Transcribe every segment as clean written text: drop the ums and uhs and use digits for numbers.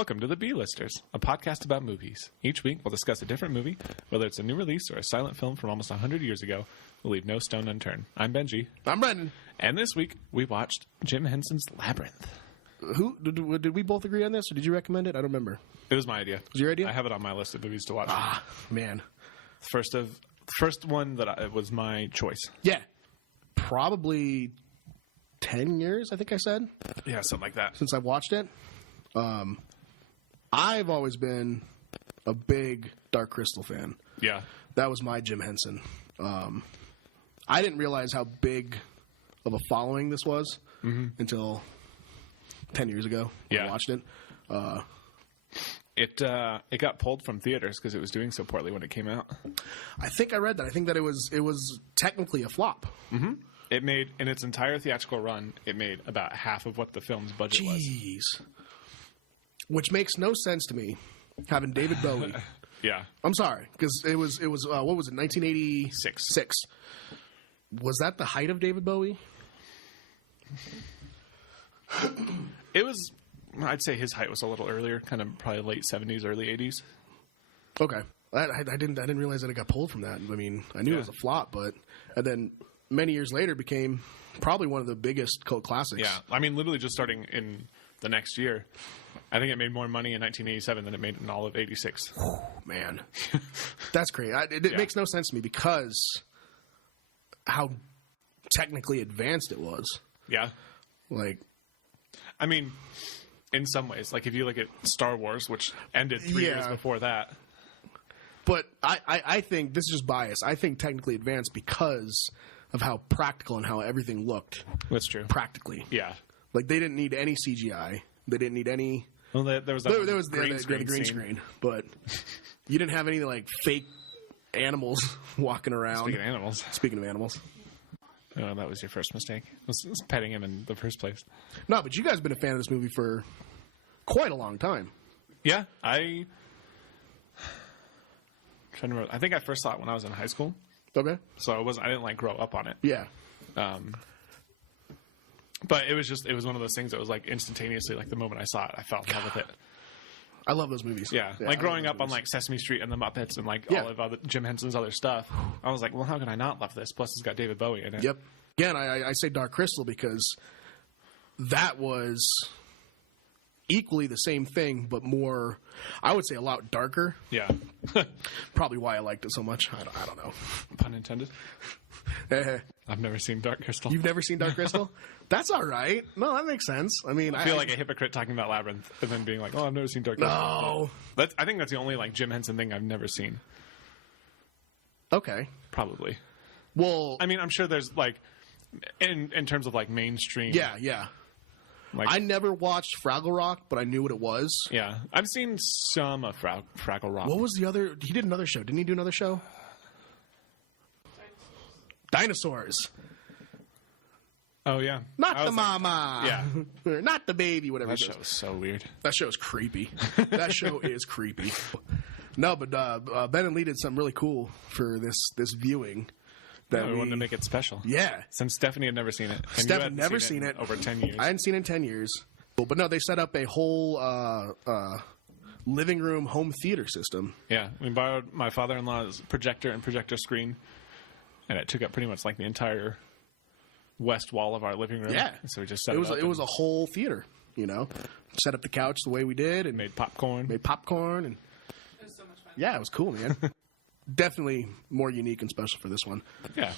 Welcome to The B-Listers, a podcast about movies. Each week, we'll discuss a different movie, whether it's a new release or a silent film from almost 100 years ago. We'll leave no stone unturned. I'm Benji. I'm Brendan. And this week, we watched Jim Henson's Labyrinth. Who did we both agree on this, or did you recommend it? I don't remember. It was my idea. Was your idea? I have it on my list of movies to watch. Ah, man. First one that was my choice. Yeah. Probably 10 years, I think I said. Yeah, something like that. Since I've watched it. I've always been a big Dark Crystal fan. Yeah. That was my Jim Henson. I didn't realize how big of a following this was until 10 years ago when I watched it. It got pulled from theaters because it was doing so poorly when it came out. I think I read that. I think that it was technically a flop. Mm-hmm. It made, in its entire theatrical run, it made about half of what the film's budget was. Jeez. Which makes no sense to me, having David Bowie. Yeah. I'm sorry, because it was what was it, 1986? Was that the height of David Bowie? It was, I'd say his height was a little earlier, kind of probably late 70s, early 80s. Okay. I didn't realize that it got pulled from that. I mean, I knew it was a flop, and then many years later became probably one of the biggest cult classics. Yeah. I mean, literally just starting in the next year. I think it made more money in 1987 than it made in all of 86. Oh, man. That's crazy. It makes no sense to me because how technically advanced it was. Yeah. Like, I mean, in some ways, like if you look at Star Wars, which ended 3 years before that. But I think, this is just bias, I think technically advanced because of how practical and how everything looked. That's true. Practically. Yeah. Like, they didn't need any CGI. They didn't need any... Well, there was the green screen, but you didn't have any, like, fake animals walking around. Speaking of animals. Oh, that was your first mistake. I was petting him in the first place. No, but you guys have been a fan of this movie for quite a long time. Yeah, I'm trying to remember. I think I first saw it when I was in high school. Okay. So I didn't like grow up on it. Yeah. But it was one of those things that was like instantaneously, like the moment I saw it, I fell in love with it. I love those movies. Yeah. Like growing up on like Sesame Street and the Muppets and like all of Jim Henson's other stuff, I was like, well, how can I not love this? Plus it's got David Bowie in it. Yep. Again, I say Dark Crystal because that was equally the same thing, but more, I would say a lot darker. Yeah. Probably why I liked it so much. I don't know. Pun intended. I've never seen Dark Crystal. You've never seen Dark Crystal? That's all right. No, that makes sense. I mean, I feel like a hypocrite talking about Labyrinth and then being like, oh, I've never seen Dark Crystal. No. I think that's the only like Jim Henson thing I've never seen. Okay. Probably. Well, I mean, I'm sure there's like, in terms of like mainstream. Yeah. Like, I never watched Fraggle Rock, but I knew what it was. Yeah. I've seen some of Fraggle Rock. What was the other? He did another show. Didn't he do another show? Dinosaurs. Oh, yeah. Not the mama. Yeah. Not the baby, whatever. That show is so weird. That show is creepy. That show is creepy. No, but Ben and Lee did something really cool for this viewing. That we wanted to make it special. Yeah. Since Stephanie had never seen it. And Steph had never seen it. Over 10 years. I hadn't seen it in 10 years. But no, they set up a whole living room home theater system. Yeah. We borrowed my father-in-law's projector and projector screen. And it took up pretty much like the entire west wall of our living room. Yeah. So we just set it up. It was a whole theater, you know. Set up the couch the way we did. And made popcorn. And it was so much fun. Yeah, it was cool, man. Definitely more unique and special for this one. Yeah.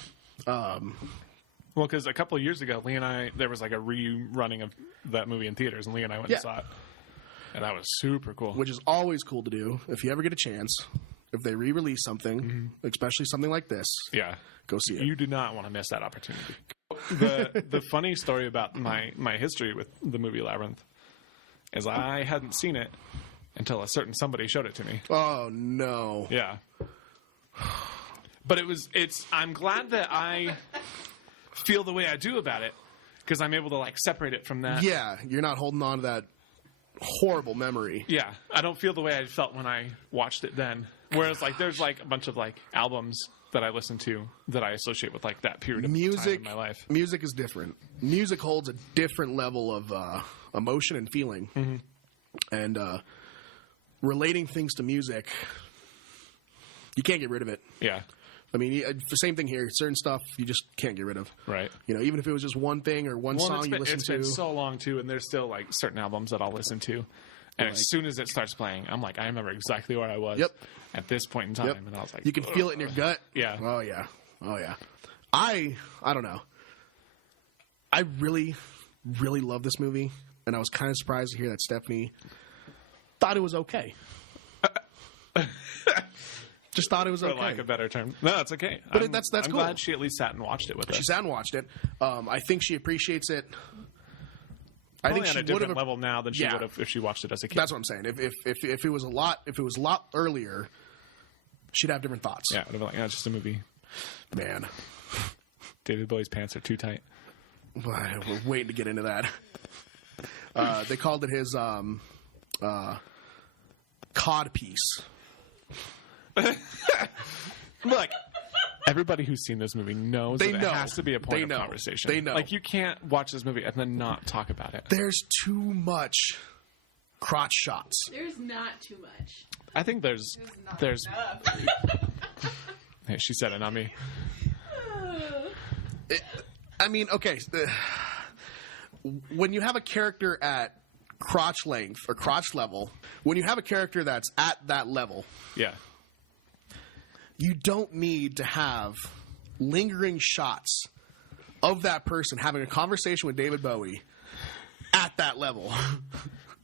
Well, because a couple of years ago, Lee and I, there was like a rerunning of that movie in theaters, and Lee and I went and saw it. And that was super cool. Which is always cool to do if you ever get a chance. If they re-release something, especially something like this, go see it. You do not want to miss that opportunity. The funny story about my history with the movie Labyrinth is I hadn't seen it until a certain somebody showed it to me. Oh, no. Yeah. But I'm glad that I feel the way I do about it because I'm able to like separate it from that. Yeah, you're not holding on to that horrible memory. Yeah, I don't feel the way I felt when I watched it then. Whereas like there's like a bunch of like albums that I listen to that I associate with like that period of time in my life. Music is different. Music holds a different level of emotion and feeling. And relating things to music, you can't get rid of it. Yeah. I mean, the same thing here. Certain stuff you just can't get rid of. Right. You know, even if it was just one thing or one song you listen to. It's been so long, too, and there's still, like, certain albums that I'll listen to. And as soon as it starts playing, I'm like, I remember exactly where I was at this point in time. Yep. And I was like, you can feel it in your gut. Yeah. Oh, yeah. Oh, yeah. I don't know. I really, really love this movie, and I was kind of surprised to hear that Stephanie thought it was okay. Just thought it was okay. For lack of a better term. No, it's okay. But that's I'm cool. glad she at least sat and watched it with us. She sat and watched it. I think she appreciates it. I think on she a different level now than she would have if she watched it as a kid. That's what I'm saying. If it was a lot earlier, she'd have different thoughts. Yeah, it would have been like, it's just a movie. Man, David Bowie's pants are too tight. We're waiting to get into that. They called it his cod piece. Look, everybody who's seen this movie knows it has to be a point of conversation. They know. Like, you can't watch this movie and then not talk about it. There's too much crotch shots. There's not too much. I think there's Hey, she said it, not me. I mean, okay. When you have a character at crotch length or crotch level, when you have a character that's at that level, Yeah. you don't need to have lingering shots of that person having a conversation with David Bowie at that level.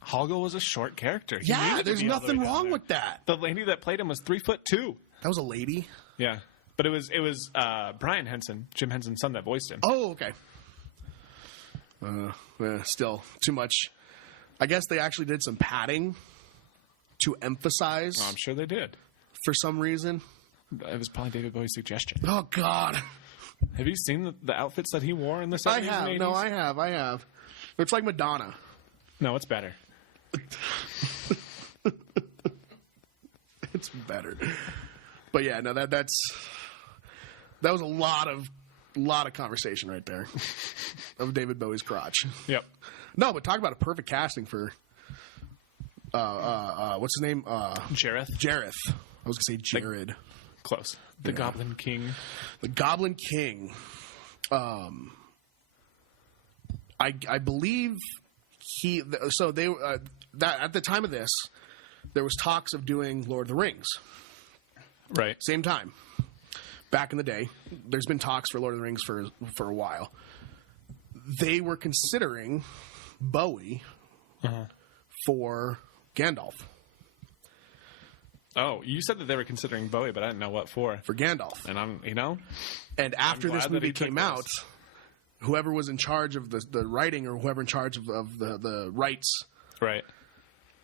Holgo was a short character. He Yeah, needed to there's be all the way nothing down wrong there. with that. The lady that played him was 3'2". That was a lady? Yeah. But it was Brian Henson, Jim Henson's son, that voiced him. Oh, okay. Still, too much. I guess they actually did some padding to emphasize Oh, I'm sure they did. for some reason. It was probably David Bowie's suggestion. Oh, God. Have you seen the outfits that he wore in the 70s I have. and 80s? No, I have. It's like Madonna. No, it's better. It's better. But yeah, no, that was a lot of conversation right there of David Bowie's crotch. Yep. No, but talk about a perfect casting for what's his name? Jareth. Jareth. I was gonna say Jared. Close. The Goblin King. The Goblin King. I believe he. So they that at the time of this, there was talks of doing Lord of the Rings. Right. Same time. Back in the day, there's been talks for Lord of the Rings for a while. They were considering Bowie for Gandalf. Oh, you said that they were considering Bowie, but I didn't know what for. For Gandalf. And And after glad this that movie he took came this. out, whoever was in charge of the writing or whoever in charge of the rights, right.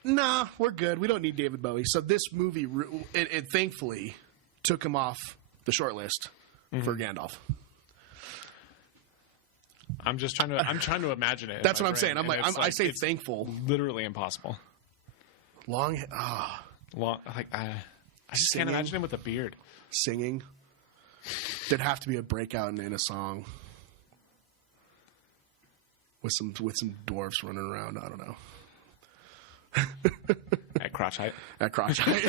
nah, we're good. We don't need David Bowie. So this movie, it thankfully took him off the short list for Gandalf. I'm trying to imagine it. in That's my what I'm brain, saying. and it's I say it's thankful. literally impossible. Long, I just can't Singing. imagine him with a beard. singing. There'd have to be a breakout in a song with some dwarves running around. I don't know. At crotch height. At crotch height.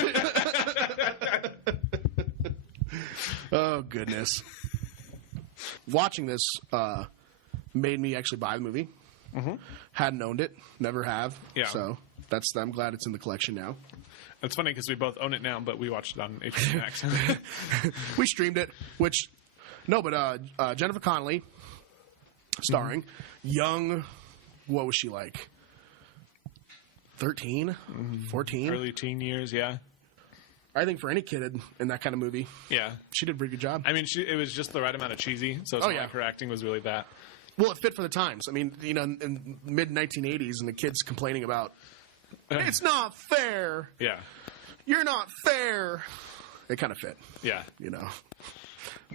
Oh, goodness. Watching this made me actually buy the movie. Hadn't owned it. Never have. Yeah. So I'm glad it's in the collection now. It's funny because we both own it now, but we watched it on HBO Max. We streamed it, Jennifer Connelly starring. Young, what was she like? 13? 14? Early teen years, yeah. I think for any kid in that kind of movie, Yeah. she did a pretty good job. I mean, it was just the right amount of cheesy, so it's not like her acting was really that. Well, it fit for the times. I mean, in mid-1980s, and the kids complaining about, it's not fair. Yeah. You're not fair. It kind of fit, Yeah.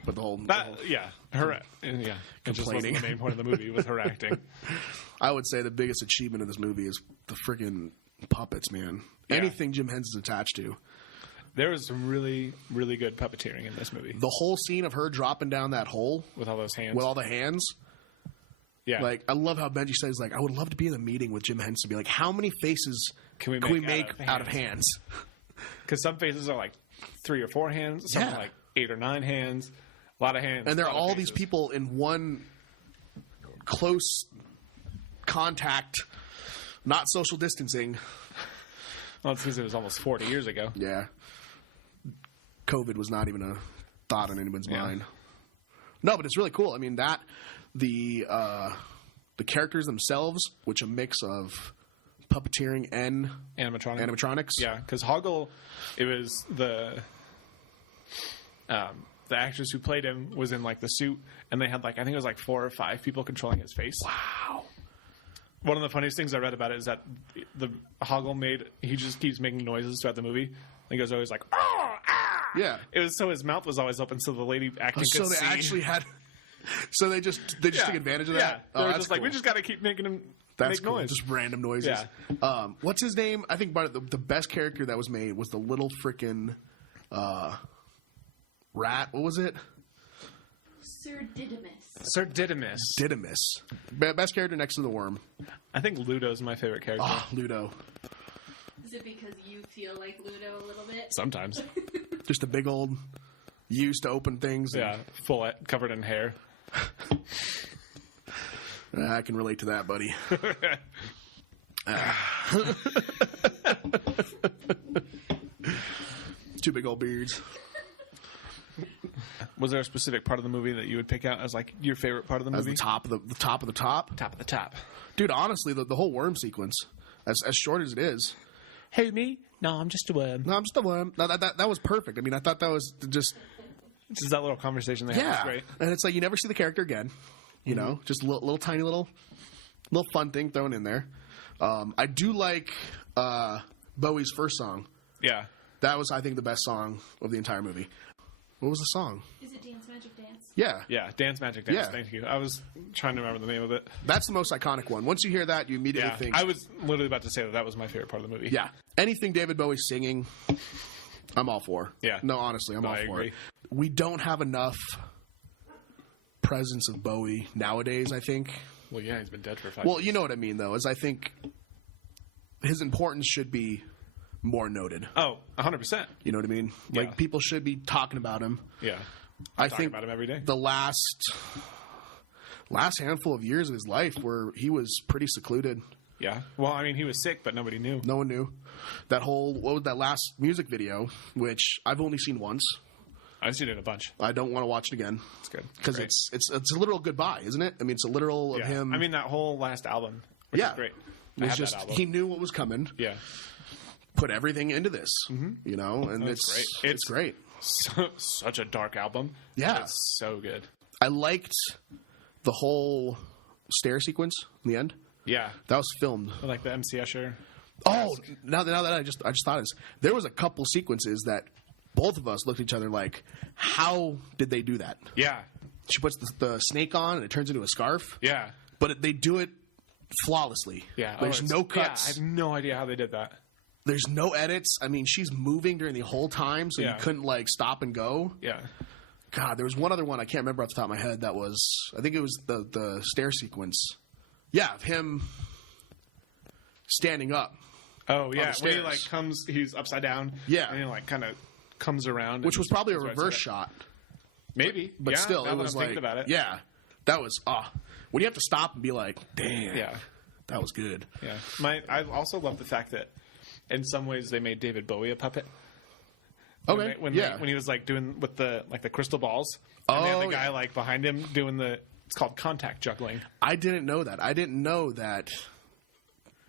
But the whole... Yeah. Her, yeah. It just wasn't Complaining. the main point of the movie with her acting. I would say the biggest achievement of this movie is the freaking puppets, man. Yeah. Anything Jim Henson's attached to. There was some really, really good puppeteering in this movie. The whole scene of her dropping down that hole With all those hands. with all the hands... yeah. Like, I love how Benji says, like, I would love to be in a meeting with Jim Henson. Be like, how many faces can we make out of hands? Because some faces are like 3 or 4 hands, some are like 8 or 9 hands, a lot of hands. And there are all these people in one close contact, not social distancing. Well, it's because it was almost 40 years ago. Yeah. COVID was not even a thought on anyone's mind. No, but it's really cool. I mean, the characters themselves, which a mix of puppeteering and animatronics. Yeah, because Hoggle, it was the actress who played him was in like the suit, and they had like, I think it was like 4 or 5 people controlling his face. Wow. One of the funniest things I read about it is that the Hoggle he just keeps making noises throughout the movie. He goes always like, oh, ah! Yeah. It was so his mouth was always open, so the lady acting could see. So they actually had. So they just took advantage of that. Yeah. They were just like, we just got to keep making him make noise. Just random noises. Yeah. What's his name? I think the best character that was made was the little frickin' rat. What was it? Sir Didymus. Didymus. Best character next to the worm. I think Ludo's my favorite character. Oh, Ludo. Is it because you feel like Ludo a little bit? Sometimes. Just a big old used to open things. Yeah, covered in hair. I can relate to that, buddy. Two big old beards. Was there a specific part of the movie that you would pick out as like your favorite part of the movie? As the top of the top of the top? Top of the top. Dude, honestly, the whole worm sequence, as short as it is. Hey, me? No, I'm just a worm. No, I'm just a worm. No, that was perfect. I mean, I thought that was just... Just that little conversation they had was great. And it's like you never see the character again. You know, just a little tiny little fun thing thrown in there. I do like Bowie's first song. Yeah. That was, I think, the best song of the entire movie. What was the song? Is it Dance Magic Dance? Yeah. Yeah, Dance Magic Dance. Yeah. Thank you. I was trying to remember the name of it. That's the most iconic one. Once you hear that, you immediately think... I was literally about to say that was my favorite part of the movie. Yeah. Anything David Bowie singing, I'm all for. Yeah. No, honestly, I'm all I for agree. it. We don't have enough presence of Bowie nowadays, I think. Well, yeah, he's been dead for 5 years. Well, you know what I mean, though, is I think his importance should be more noted. Oh, 100%. You know what I mean? Yeah. Like, people should be talking about him. Yeah. I Talking think about him every day. the last handful of years of his life where he was pretty secluded. Yeah. Well, I mean, he was sick, but nobody knew. No one knew. What was that last music video, which I've only seen once. I've seen it a bunch. I don't want to watch it again. It's good. Because it's a literal goodbye, isn't it? I mean, it's a literal of him. I mean, that whole last album, which is great. It was just, he knew what was coming. Yeah. Put everything into this, you know, and That's it's great. It's great. Such a dark album. Yeah. It's so good. I liked the whole stair sequence in the end. Yeah. That was filmed. Like the MC Escher. Oh, now that I just thought of this, there was a couple sequences that both of us looked at each other like, how did they do that? Yeah. She puts the snake on and it turns into a scarf. Yeah. But they do it flawlessly. Yeah. There's no cuts. Yeah, I have no idea how they did that. There's no edits. I mean, she's moving during the whole time, so you couldn't like stop and go. Yeah. God, there was one other one I can't remember off the top of my head. That was, I think it was the stair sequence. Yeah, of him standing up. Oh yeah, when he stairs. like comes, he's upside down. Yeah. And he like kind of comes around, Which was probably a he's right reverse side up. shot. Maybe, But yeah, still, now it that was I'm like, thinking about it. yeah, that was, when you have to stop and be like, damn, Yeah. that was good. Yeah. I also love the fact that in some ways they made David Bowie a puppet. Okay, When he was like doing with the crystal balls, and they had the guy like behind him doing it's called contact juggling. I didn't know that. I didn't know that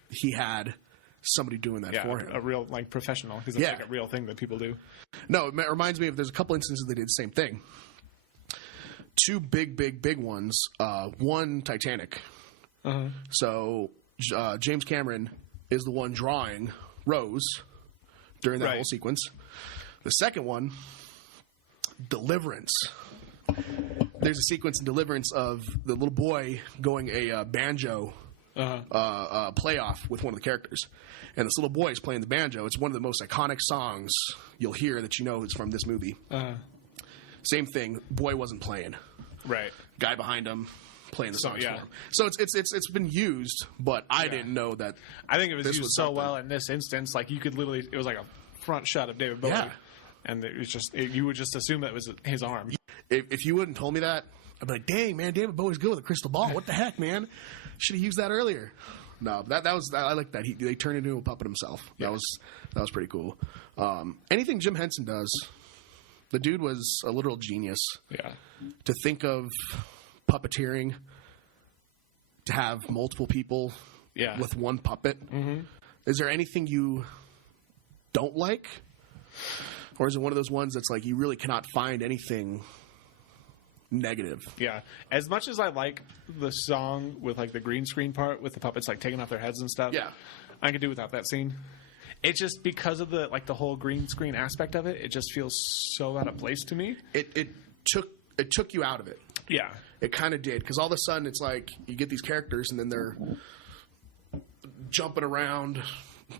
he had somebody doing that for him. A real like professional, because it's like a real thing that people do. No, it reminds me of, there's a couple instances they did the same thing. Two big ones. One, Titanic. Uh-huh. So James Cameron is the one drawing Rose during that whole sequence. The second one, Deliverance. There's a sequence in Deliverance of the little boy going a banjo playoff with one of the characters. And this little boy is playing the banjo. It's one of the most iconic songs you'll hear that you know is from this movie. Same thing. Boy wasn't playing. Right. Guy behind him playing the So, songs yeah. for him. So it's been used, but I didn't know that. I think it was This used was so something. well in this instance. Like you could literally, it was like a front shot of David Bowie, Yeah. and it was just you would just assume that was his arm. If you wouldn't told me that, I'd be like, dang man, David Bowie's good with a crystal ball. What the heck, man? Should have used that earlier. No, that was I like that. They turned into a puppet himself. That was pretty cool. Anything Jim Henson does, the dude was a literal genius. Yeah. To think of puppeteering, to have multiple people Yeah. with one puppet. Mm-hmm. Is there anything you don't like? Or is it one of those ones that's like you really cannot find anything negative? Yeah. As much as I like the song with like the green screen part with the puppets like taking off their heads and stuff, Yeah. I could do without that scene. It's just because of the whole green screen aspect of it, it just feels so out of place to me. It took you out of it. Yeah. It kind of did, because all of a sudden it's like you get these characters and then they're jumping around,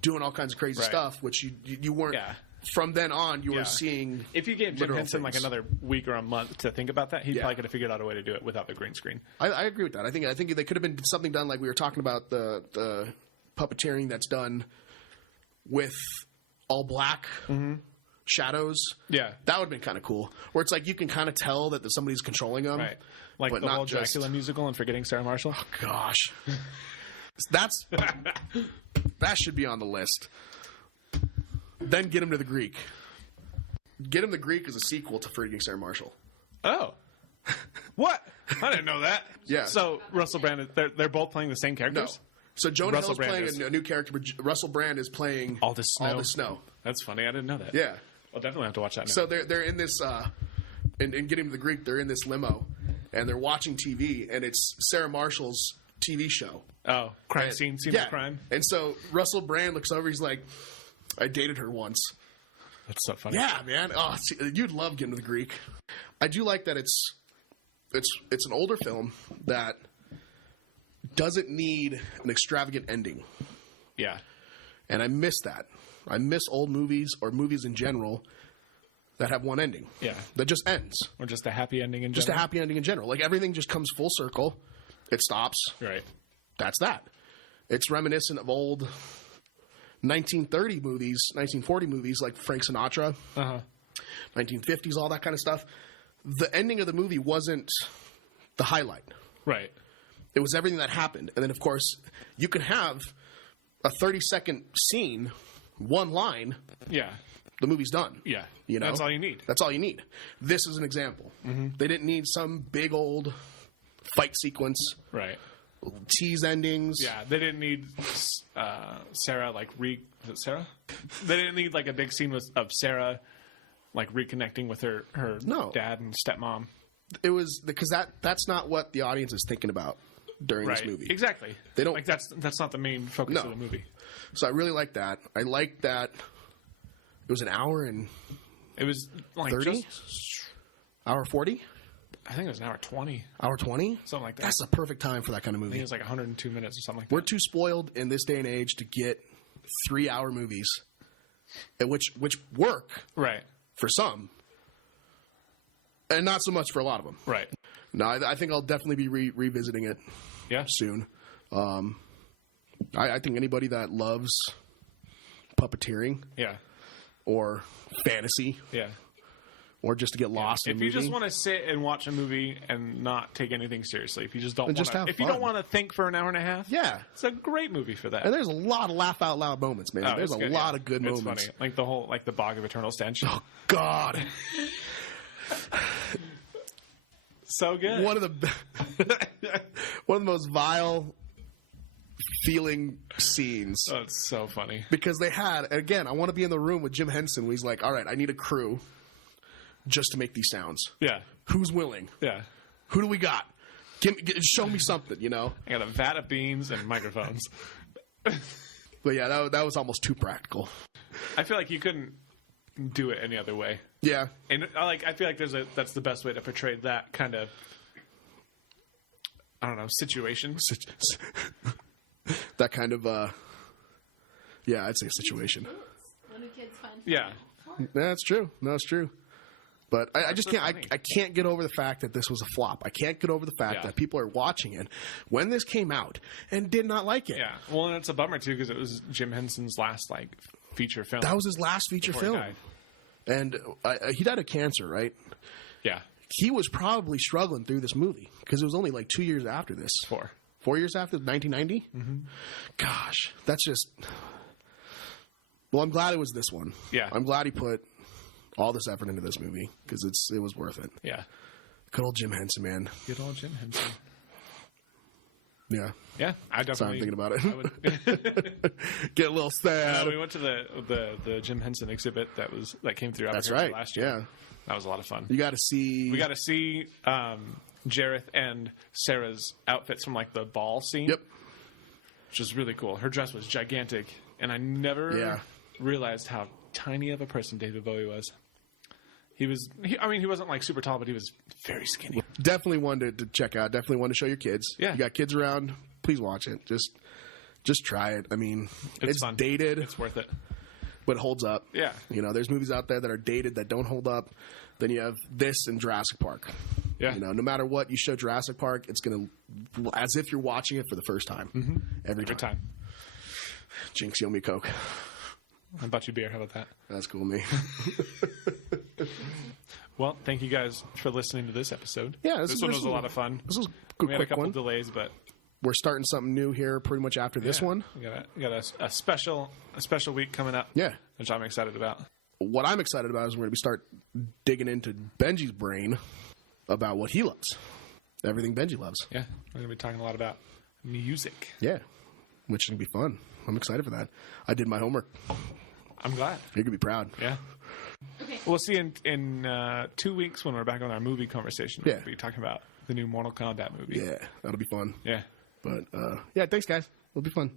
doing all kinds of crazy Right. stuff, which you weren't. Yeah. From then on, you Yeah. were seeing. If you gave Jim literal Henson things. like another week or a month to think about that, he Yeah. probably could have figured out a way to do it without the green screen. I agree with that. I think they could have been something done like we were talking about the puppeteering that's done with all black shadows. Yeah. That would have been kind of cool. Where it's like you can kind of tell that somebody's controlling them. Right. Like but the not whole just- Dracula musical and forgetting Sarah Marshall. Gosh, that should be on the list. Then get him to the Greek. Get him the Greek as a sequel to Forgetting Sarah Marshall. Oh. What? I didn't know that. Yeah. So Russell Brand, they're both playing the same No. characters? So Jonah Russell Hill's Brand playing is. a new character, but Russell Brand is playing All the snow. All the snow. That's funny. I didn't know that. Yeah. I'll definitely have to watch that now. So they're in this, and getting to the Greek, they're in this limo, and they're watching TV, and it's Sarah Marshall's TV show. oh, crime And- scene yeah. of crime. And so Russell Brand looks over, he's like, I dated her once. That's so funny. Yeah, man. Oh, you'd love getting to the Greek. I do like that it's an older film that doesn't need an extravagant ending. Yeah. And I miss that. I miss old movies or movies in general that have one ending. Yeah. That just ends. Or just a happy ending in Just a general. happy ending in general. Like everything just comes full circle. It stops. Right. That's that. It's reminiscent of old 1930 movies, 1940 movies like Frank Sinatra, Uh-huh. 1950s, all that kind of stuff. The ending of the movie wasn't the highlight. Right. It was everything that happened. And then, of course, you can have a 30-second scene, one line, Yeah. the movie's done. Yeah. You know? That's all you need. That's all you need. This is an example. They didn't need some big old fight sequence, Right. tease endings. Yeah. They didn't need Sarah, like, is it Sarah? They didn't need, like, a big scene of Sarah, like, reconnecting with her No. dad and stepmom. It was because that's not what the audience is thinking about during Right. this movie. Exactly. They don't- like that's not the main focus No. of the movie. So I really like that. I like that it was an hour and It was like 30? Hour 40? I think it was an hour 20, Hour 20? something like that. That's the perfect time for that kind of I think movie. it was like 102 minutes or something like We're that. too spoiled in this day and age to get 3-hour movies, which work Right. for some, and not so much for a lot of them. Right. No, I think I'll definitely be revisiting it Yeah. soon. I think anybody that loves puppeteering Yeah. or fantasy Yeah. or just to get lost in If a you movie, just want to sit and watch a movie and not take anything seriously, if you just don't And want just to, have if you don't fun. want to think for an hour and a half, yeah. it's a great movie for that. And there's a lot of laugh out loud moments, man. Oh, There's it's a good, lot yeah. of good It's moments. funny. Like the whole, like the Bog of Eternal Stench. Oh God, So good. one of the one of the most vile feeling scenes. Oh, it's so funny. Because they had, again, I want to be in the room with Jim Henson. Where he's like, all right, I need a crew just to make these sounds. Yeah. Who's willing? Yeah. Who do we got? Show me something, you know? I got a vat of beans and microphones. But yeah, that was almost too practical. I feel like you couldn't do it any other way. Yeah. And I feel like that's the best way to portray that kind of, I don't know, situation. That kind of, yeah, I'd say situation. What do kids find? Yeah. That's true. No, it's true. But I just so can't. funny. I can't get over the fact that this was a flop. I can't get over the fact that people are watching it when this came out and did not like it. Yeah. Well, and it's a bummer too because it was Jim Henson's last feature film. That was his last feature before he film, died. and he died of cancer, right? Yeah. He was probably struggling through this movie because it was only 2 years after this. 4 years after 1990. Mm-hmm. Gosh, that's just. Well, I'm glad it was this one. Yeah. I'm glad he put all this effort into this movie because it was worth it. Yeah. Good old Jim Henson, man. Good old Jim Henson. Yeah. Yeah, I Sorry, definitely. I'm thinking about it. Get a little sad. We went to the Jim Henson exhibit that came through. That's Albuquerque right. Last year. Yeah. That was a lot of fun. You got to see. We got to see Jareth and Sarah's outfits from the ball scene. Yep. Which was really cool. Her dress was gigantic, and I never realized how tiny of a person David Bowie was. He wasn't super tall, but he was very skinny. Definitely one to check out. Definitely one to show your kids. Yeah. You got kids around, please watch it. Just try it. I mean, it's fun. dated. It's worth it. But holds up. Yeah. There's movies out there that are dated that don't hold up. Then you have this and Jurassic Park. Yeah. No matter what you show Jurassic Park, it's going to, as if you're watching it for the first time. Mm-hmm. Every time. Jinx, you owe me a Coke. How about you beer? How about that? That's cool, me. Well, thank you guys for listening to this episode. Yeah, this one was a lot of fun. This was a We had a quick couple one. delays, but We're starting something new here pretty much after this one. We got a special week coming up. Yeah. Which I'm excited about. What I'm excited about is we're going to start digging into Benji's brain about what he loves. Everything Benji loves. Yeah. We're going to be talking a lot about music. Yeah. Which should be fun. I'm excited for that. I did my homework. I'm glad. You're going to be proud. Yeah. Okay. We'll see in 2 weeks when we're back on our movie conversation. Yeah. We'll be talking about the new Mortal Kombat movie. Yeah. That'll be fun. Yeah. But, yeah, thanks, guys. It'll be fun.